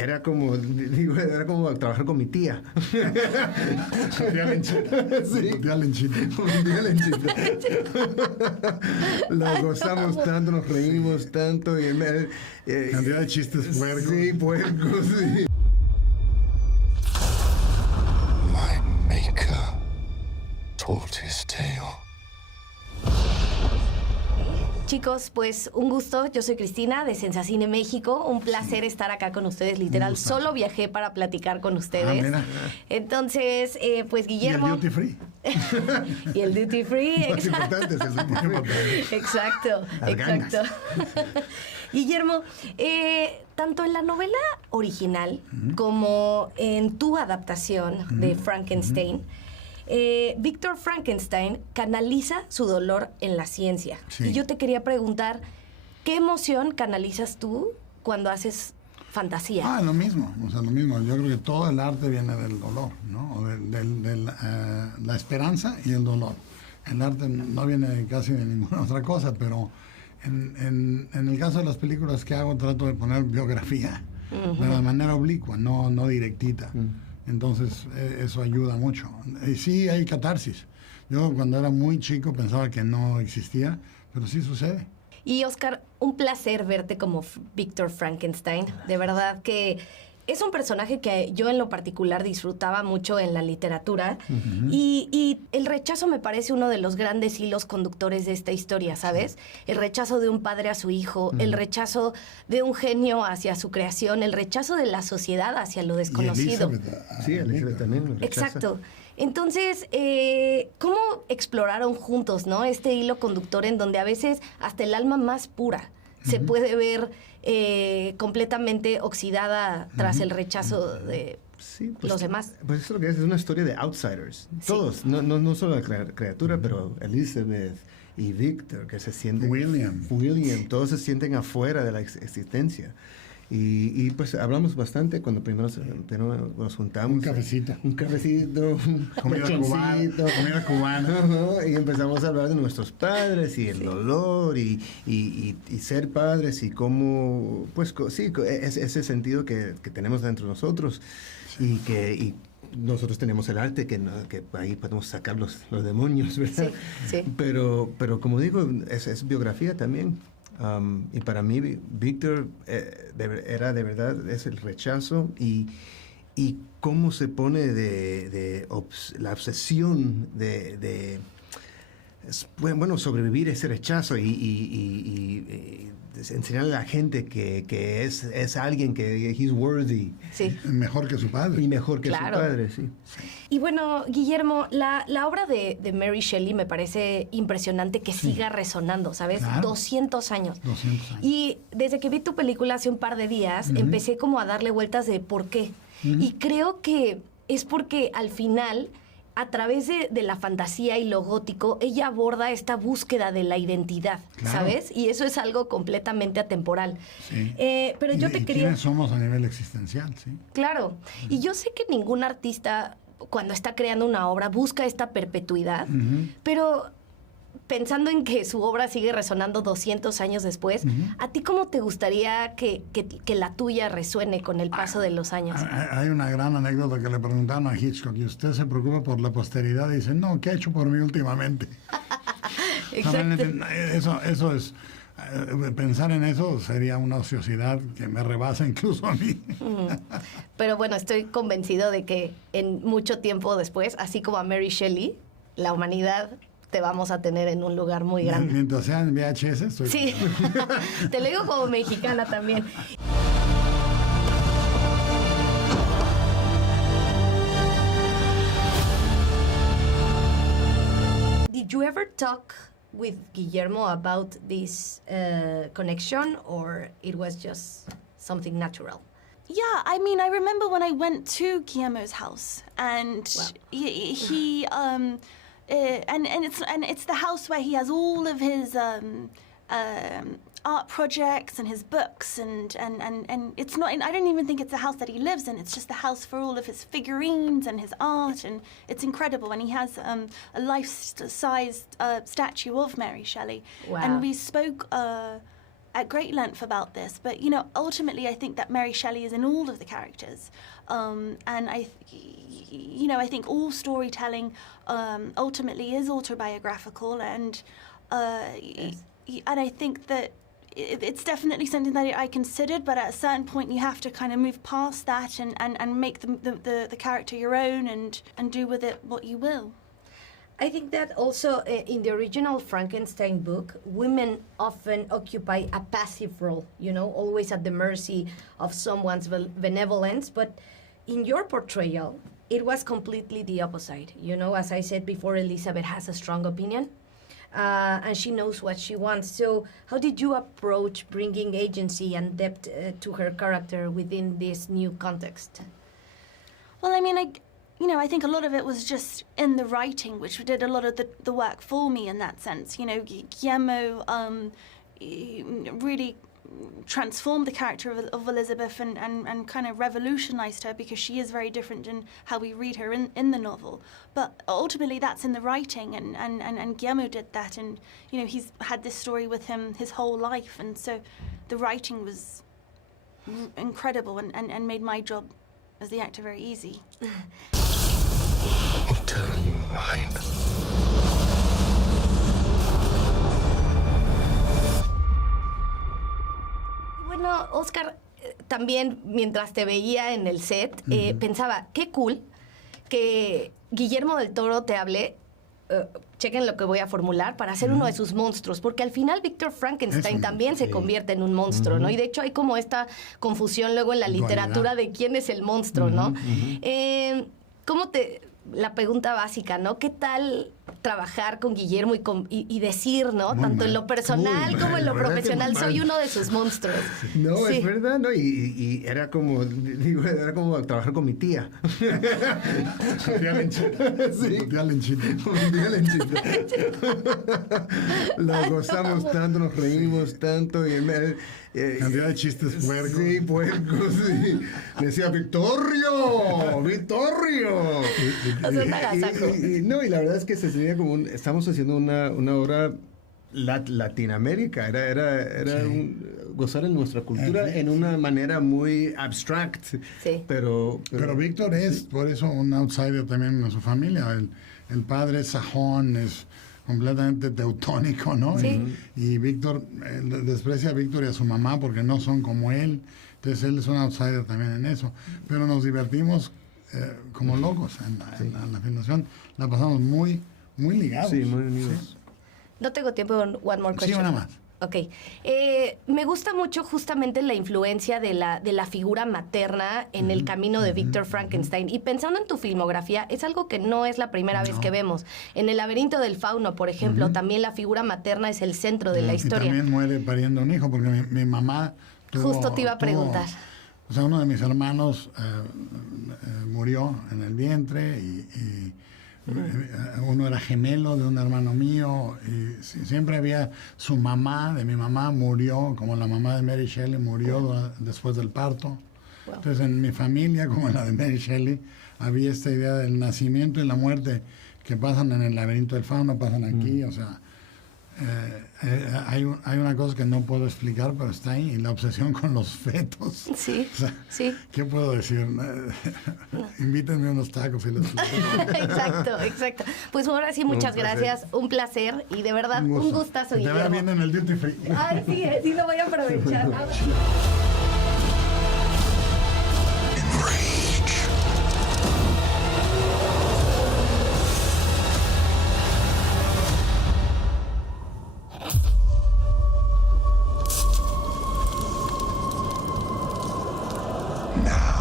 Era como, digo, era como trabajar con mi tía. Tía Lenchita. Sí. Tía Lenchita. Tía Lenchita. Lo gozamos tanto, nos reímos tanto. Cantidad de chistes puercos. Sí, puercos, sí. My maker told his tale. Chicos, pues un gusto. Yo soy Cristina de Sensacine México. Un placer estar acá con ustedes. Literal, solo viajé para platicar con ustedes. Mira. Entonces, pues Guillermo. Y el duty free. Y el duty free, Más importante es el duty free. Exacto, Las ganas. exacto. Guillermo, tanto en la novela original como en tu adaptación de Frankenstein, Víctor Frankenstein canaliza su dolor en la ciencia. Sí. Y yo te quería preguntar, ¿qué emoción canalizas tú cuando haces fantasía? Ah, lo mismo. O sea, lo mismo. Yo creo que todo el arte viene del dolor, ¿no? O la esperanza y el dolor. El arte no viene casi de ninguna otra cosa, pero en el caso de las películas que hago trato de poner biografía, pero de manera oblicua, no directita. Entonces, eso ayuda mucho. Y sí hay catarsis. Yo cuando era muy chico pensaba que no existía, pero sí sucede. Y Oscar, un placer verte como Víctor Frankenstein. De verdad que es un personaje que yo en lo particular disfrutaba mucho en la literatura. Y el rechazo me parece uno de los grandes hilos conductores de esta historia, ¿sabes? El rechazo de un padre a su hijo, el rechazo de un genio hacia su creación, el rechazo de la sociedad hacia lo desconocido. Sí, Elizabeth también lo rechaza. Exacto. Entonces, ¿cómo exploraron juntos, no? Este hilo conductor en donde a veces hasta el alma más pura se puede ver completamente oxidada tras el rechazo de Sí, pues, los demás. Pues eso es lo que es una historia de outsiders. Sí. Todos, no solo la criatura, pero Elizabeth y Victor, que se sienten... William, todos se sienten afuera de la existencia. Y pues hablamos bastante cuando primero nos juntamos. Un cafecito, un comida cubana. Ajá, y empezamos a hablar de nuestros padres y el dolor y ser padres y cómo, pues sí, ese sentido que tenemos dentro de nosotros y nosotros tenemos el arte que ahí podemos sacar los demonios, ¿verdad? Sí, sí. Pero como digo, es biografía también. Y para mí, Víctor era de verdad, es el rechazo y cómo se pone la obsesión de sobrevivir ese rechazo y enseñarle a la gente que es alguien que he's worthy. Sí. Mejor que su padre. Y mejor que Claro. su padre, sí. Y bueno, Guillermo, la obra de Mary Shelley me parece impresionante que siga resonando, ¿sabes? Claro. 200 años. 200 años. Y desde que vi tu película hace un par de días, empecé como a darle vueltas de por qué. Y creo que es porque al final, a través de la fantasía y lo gótico, ella aborda esta búsqueda de la identidad, Claro. ¿sabes? Y eso es algo completamente atemporal. Sí. Pero yo te quería... ¿Quiénes somos a nivel existencial? Sí. Claro. Y yo sé que ningún artista, cuando está creando una obra, busca esta perpetuidad, pero pensando en que su obra sigue resonando 200 años después, ¿a ti cómo te gustaría que la tuya resuene con el paso de los años? Hay una gran anécdota que le preguntaron a Hitchcock y usted se preocupa por la posteridad y dice, no, ¿qué ha hecho por mí últimamente? O sea, realmente, eso es... pensar en eso sería una ociosidad que me rebasa incluso a mí. Pero bueno, estoy convencido de que en mucho tiempo después, así como a Mary Shelley, la humanidad te vamos a tener en un lugar muy grande. Mientras sean VHS, estoy... Sí, te lo digo como mexicana también. Did you ever talk with Guillermo about this connection, or it was just something natural? Yeah, I mean, I remember when I went to Guillermo's house, and Wow. he and it's the house where he has all of his art projects and his books, and it's not. I don't even think it's a house that he lives in. It's just the house for all of his figurines and his art, and it's incredible. And he has a life-sized statue of Mary Shelley. Wow. And we spoke at great length about this, but you know, ultimately, I think that Mary Shelley is in all of the characters, and I think all storytelling ultimately is autobiographical, and and I think that it's definitely something that I considered, but at a certain point you have to kind of move past that and make the character your own and do with it what you will. I think that also in the original Frankenstein book, women often occupy a passive role, you know, always at the mercy of someone's benevolence. But in your portrayal, it was completely the opposite. You know, as I said before, Elizabeth has a strong opinion. And she knows what she wants. So how did you approach bringing agency and depth to her character within this new context? Well, I mean, I think a lot of it was just in the writing, which did a lot of the work for me in that sense. You know, Guillermo really transformed the character of Elizabeth and kind of revolutionized her, because she is very different in how we read her in the novel. But ultimately that's in the writing, and Guillermo did that, and you know, he's had this story with him his whole life, and so the writing was incredible and made my job as the actor very easy. I'll tell you mine. Bueno, Oscar, también mientras te veía en el set, pensaba, qué cool que Guillermo del Toro te hable, chequen lo que voy a formular, para hacer uno de sus monstruos, porque al final Victor Frankenstein también se convierte en un monstruo, ¿no? Y de hecho hay como esta confusión luego en la literatura de quién es el monstruo, ¿no? ¿Cómo te...? La pregunta básica, ¿no? ¿Qué tal trabajar con Guillermo y decir, ¿no? Muy Tanto mal. en lo personal como en lo profesional, soy uno de sus monstruos. No, Sí. es verdad, ¿no? Y era como, digo, era como trabajar con mi tía. Un día lenchita. Sí. Un día lenchita. Un día lenchita. Lo gozamos tanto, nos reímos tanto. Y Cantidad de chistes puercos. Sí, puercos, sí. Me decía, ¡Vittorio! ¡Vittorio! O sea, un agasajo. No, y la verdad es que se sentía como estamos haciendo una obra Latinoamérica, era gozar en nuestra cultura en una manera muy abstract. Sí. Pero Víctor es, por eso, un outsider también en su familia. El padre es sajón, es completamente teutónico, ¿no? Sí. Y Víctor desprecia a Víctor y a su mamá porque no son como él. Entonces él es un outsider también en eso. Pero nos divertimos como locos en la filmación. La pasamos muy, muy ligados. sí, muy unidos. Sí. No tengo tiempo, one more Sí, question. una más. Ok. Me gusta mucho justamente la influencia de la figura materna en el camino de Victor Frankenstein. Y pensando en tu filmografía, es algo que no es la primera vez que vemos. En El laberinto del fauno, por ejemplo, también la figura materna es el centro de la historia. Y también muere pariendo un hijo, porque mi mamá Justo te iba a preguntar. O sea, uno de mis hermanos murió en el vientre y uno era gemelo de un hermano mío y siempre había su mamá, de mi mamá, murió, como la mamá de Mary Shelley murió después del parto. Wow. Entonces en mi familia, como en la de Mary Shelley, había esta idea del nacimiento y la muerte que pasan en el laberinto del fauno, pasan aquí, o sea, hay una cosa que no puedo explicar, pero está ahí, y la obsesión con los fetos. Sí, O sea, sí. ¿qué puedo decir? Invítenme unos tacos y les explico. Exacto. Pues ahora sí, muchas gracias. Un placer y de verdad un gustazo, Que te vaya Guillermo. bien en el duty free. Ay, sí lo voy a aprovechar. Now.